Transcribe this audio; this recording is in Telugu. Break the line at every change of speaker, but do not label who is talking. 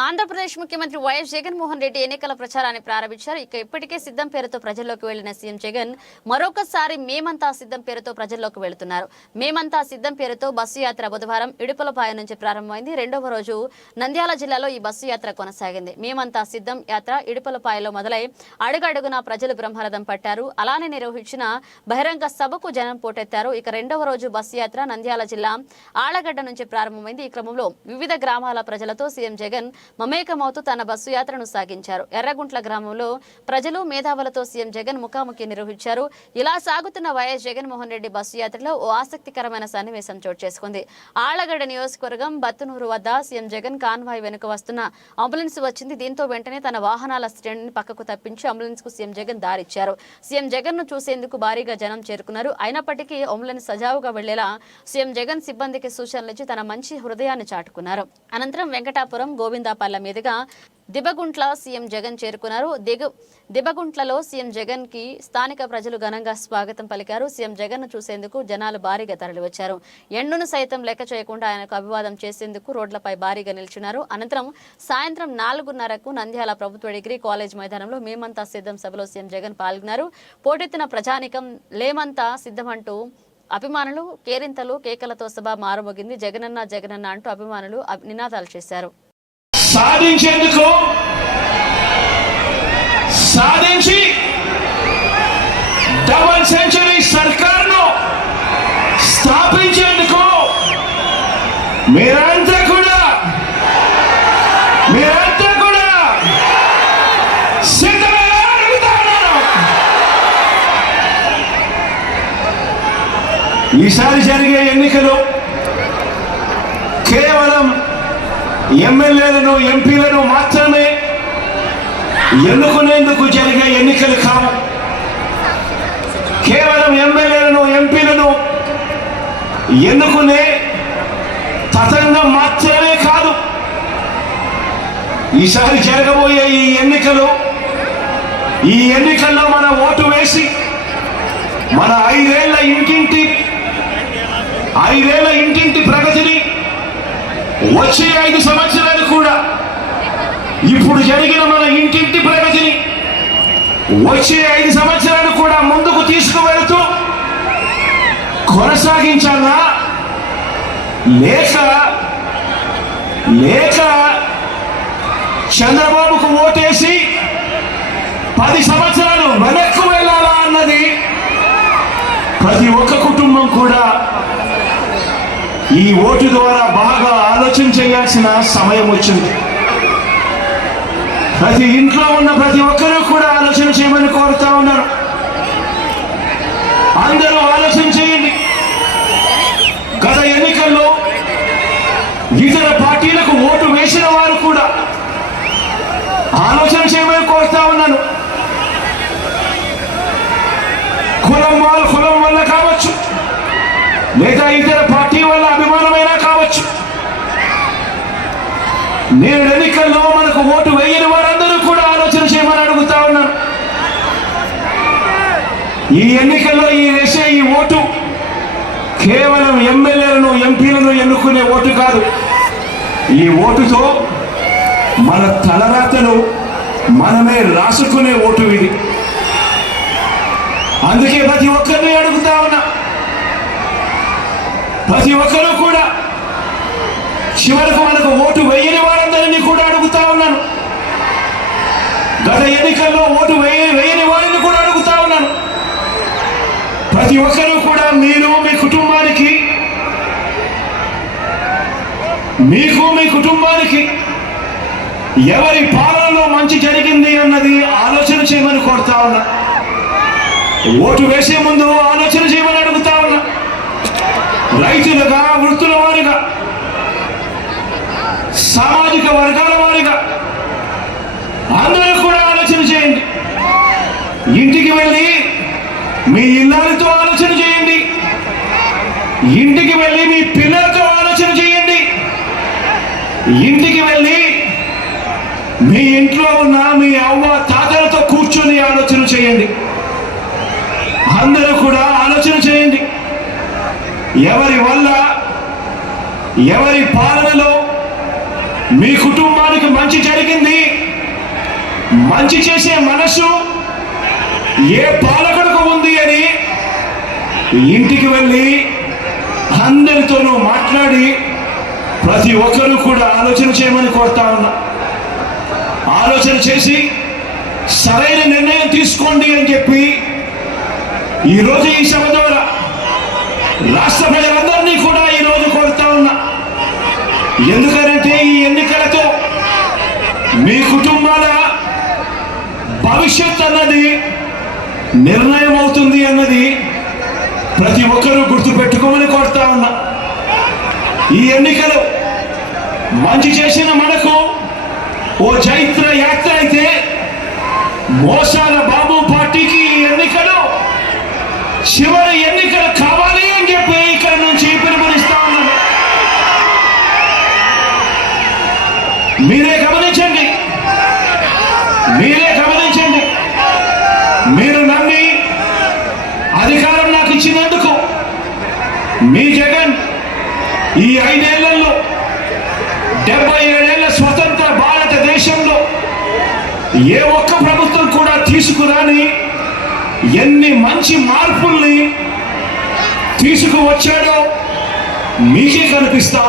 ఆంధ్రప్రదేశ్ ముఖ్యమంత్రి వైఎస్ జగన్మోహన్ రెడ్డి ఎన్నికల ప్రచారాన్ని ప్రారంభించారు. ఇక ఇప్పటికే సిద్ధం పేరుతో ప్రజల్లోకి వెళ్ళిన సీఎం జగన్ మరొకసారి మేమంతా సిద్ధం పేరుతో ప్రజల్లోకి వెళుతున్నారు. మేమంతా సిద్ధం పేరుతో బస్సు యాత్ర బుధవారం ఇడుపులపాయ నుంచి ప్రారంభమైంది. రెండవ రోజు నంద్యాల జిల్లాలో ఈ బస్సు యాత్ర కొనసాగింది. మేమంతా సిద్ధం యాత్ర ఇడుపులపాయలో మొదలై అడుగడుగునా ప్రజలు బ్రహ్మరథం పట్టారు. అలానే నిర్వహించిన బహిరంగ సభకు జనం పోటెత్తారు. ఇక రెండవ రోజు బస్సు యాత్ర నంద్యాల జిల్లా ఆళ్ళగడ్డ నుంచి ప్రారంభమైంది. ఈ క్రమంలో వివిధ గ్రామాల ప్రజలతో సీఎం జగన్ మమేకమవుతూ తన బస్సు యాత్రను సాగించారు. ఎర్రగుంట్ల గ్రామంలో ప్రజలు మేధావులతో సీఎం జగన్ ముఖాముఖి నిర్వహించారు. ఇలా సాగుతున్న వైఎస్ జగన్మోహన్ రెడ్డి బస్సు యాత్రలో ఓ ఆసక్తికరమైన సన్నివేశం చోటు చేసుకుంది. ఆళ్ళగడ్డ నియోజకవర్గం బత్తునూరు వద్ద సీఎం జగన్ కాన్వాయ్ వెనుక వస్తున్న అంబులెన్స్ వచ్చింది. దీంతో వెంటనే తన వాహనాల శ్రేణిని పక్కకు తప్పించి అంబులెన్స్కు సీఎం జగన్ దారిచ్చారు. సీఎం జగన్ను చూసేందుకు భారీగా జనం చేరుకున్నారు. అయినప్పటికీ అంబులెన్స్ సజావుగా వెళ్ళేలా సీఎం జగన్ సిబ్బందికి సూచనలు ఇచ్చి తన మంచి హృదయాన్ని చాటుకున్నారు. అనంతరం వెంకటాపురం గోవిందాపల్ల మీదుగా దిబగుంట్ల సీఎం జగన్ చేరుకున్నారు. దిగు దిబగుంట్లలో సీఎం జగన్కి స్థానిక ప్రజలు ఘనంగా స్వాగతం పలికారు. సీఎం జగన్ను చూసేందుకు జనాలు భారీగా తరలివచ్చారు. ఎండును సైతం లెక్క చేయకుండా ఆయనకు అభివాదం చేసేందుకు రోడ్లపై భారీగా నిల్చున్నారు. అనంతరం సాయంత్రం నాలుగున్నరకు నంద్యాల ప్రభుత్వ డిగ్రీ కాలేజ్ మైదానంలో మేమంతా సిద్ధం సభలో సీఎం జగన్ పాల్గొన్నారు. పోటెత్తిన ప్రజానికం లేమంతా సిద్ధమంటూ అభిమానులు కేరింతలు కేకలతో సభ మారుమోగింది. జగనన్న జగనన్న అంటూ అభిమానులు నినాదాలు చేశారు.
సాధించేందుకు సాధించి డబల్ సెంచరీ సర్కార్ను స్థాపించేందుకు మీరంతా కూడా మీరంతా కూడా సిద్ధమైన ఈసారి జరిగే ఎన్నికలు కేవలం ఎమ్మెల్యేలను ఎంపీలను మాత్రమే ఎన్నుకునేందుకు జరిగే ఎన్నికలు కావు. కేవలం ఎమ్మెల్యేలను ఎంపీలను ఎన్నుకునే తతంగం మాత్రమే కాదు. ఈసారి జరగబోయే ఈ ఎన్నికలు ఈ ఎన్నికల్లో మన ఓటు వేసి మన ఐదేళ్ళ ఇంటింటి ఐదేళ్ళ ఇంటింటి ప్రగతిని వచ్చే ఐదు సంవత్సరాలు కూడా ఇప్పుడు జరిగిన మన ఇంటింటి ప్రగతిని వచ్చే ఐదు సంవత్సరాలు కూడా ముందుకు తీసుకువెళుతూ కొనసాగించాలా? లేక లేక చంద్రబాబుకు ఓటేసి పది సంవత్సరాలు వెనక్కు వెళ్ళాలా అన్నది ప్రతి ఒక్క కుటుంబం కూడా ఈ ఓటు ద్వారా బాగా ఆలోచన చేయాల్సిన సమయం వచ్చింది. ప్రతి ఇంట్లో ఉన్న ప్రతి ఒక్కరూ కూడా ఆలోచన చేయమని కోరుతా ఉన్నారు. అందరూ ఆలోచన చేయండి. గత ఎన్నికల్లో ఇతర పార్టీలకు ఓటు వేసిన వారు కూడా ఆలోచన చేయమని కోరుతా ఉన్నాను. కులం వాళ్ళ కులం వల్ల కావచ్చు లేదా ఇతర పార్టీ వల్ల అభిమానమైనా కావచ్చు నేను ఎన్నికల్లో మనకు ఓటు వేయని వారందరూ కూడా ఆలోచన చేయమని అడుగుతా ఉన్నాను ఈ ఎన్నికల్లో ఈ వేసే ఈ ఓటు కేవలం ఎమ్మెల్యేలను ఎంపీలను ఎన్నుకునే ఓటు కాదు. ఈ ఓటుతో మన తలరాతను మనమే రాసుకునే ఓటు ఇది. అందుకే ప్రతి ఒక్కరిని అడుగుతా ఉన్నా. ప్రతి ఒక్కరూ కూడా చివరకు మనకు ఓటు వేయ వారందరినీ కూడా అడుగుతా ఉన్నాను గత ఎన్నికల్లో ఓటు వేయ వేయని వారిని కూడా అడుగుతా ఉన్నాను. ప్రతి ఒక్కరూ కూడా మీరు మీ కుటుంబానికి మీకు మీ కుటుంబానికి ఎవరి పాలనలో మంచి జరిగింది అన్నది ఆలోచన చేయమని కోరుతా ఉన్నా. ఓటు వేసే ముందు ఆలోచన చేయమని అడుగుతా ఉన్నా. రైతులుగా వృత్తుల వారిగా సామాజిక వర్గాల వారిగా అందరూ కూడా ఆలోచన చేయండి. ఇంటికి వెళ్ళి మీ ఇల్లాలతో ఆలోచన చేయండి. ఇంటికి వెళ్ళి మీ పిల్లలతో ఆలోచన చేయండి. ఇంటికి వెళ్ళి మీ ఇంట్లో ఉన్న మీ అవ్వ తాతలతో కూర్చొని ఆలోచన చేయండి. అందరూ కూడా ఆలోచన చేయండి. ఎవరి వల్ల ఎవరి పాలనలో మీ కుటుంబానికి మంచి జరిగింది? మంచి చేసే మనసు ఏ పాలకుడుకు ఉంది అని ఇంటికి వెళ్ళి అందరితోనూ మాట్లాడి ప్రతి ఒక్కరూ కూడా ఆలోచన చేయమని కోరుతా ఉన్నా. ఆలోచన చేసి సరైన నిర్ణయం తీసుకోండి అని చెప్పి ఈరోజు ఈ సభ ద్వారా రాష్ట్ర ప్రజలందరినీ కూడా ఈరోజు కోరుతా ఉన్నా. ఎందుకని ఈ ఎన్నికలతో మీ కుటుంబాల భవిష్యత్ అన్నది నిర్ణయం అవుతుంది అన్నది ప్రతి ఒక్కరూ గుర్తుపెట్టుకోమని కోరుతా ఉన్నా. ఈ ఎన్నికలు మంచి చేసిన మనకు ఓ చైత్ర యాత్ర అయితే మోసాల బాబు పార్టీకి ఈ ఎన్నికలు చివరి ఎన్నికలు కావాలి అని చెప్పి ఇక్కడ నుంచి పిలుపునిస్తా ఉన్నాను మీరే గమనించండి మీరే గమనించండి మీరు నమ్మి అధికారం నాకు ఇచ్చినందుకు మీ జగన్ ఈ ఐదేళ్ళలో డెబ్బై ఏడేళ్ళ స్వతంత్ర భారతదేశంలో ఏ ఒక్క ప్రభుత్వం కూడా తీసుకురాని ఎన్ని మంచి మార్పుల్ని తీసుకువచ్చాడో మీకే కనిపిస్తా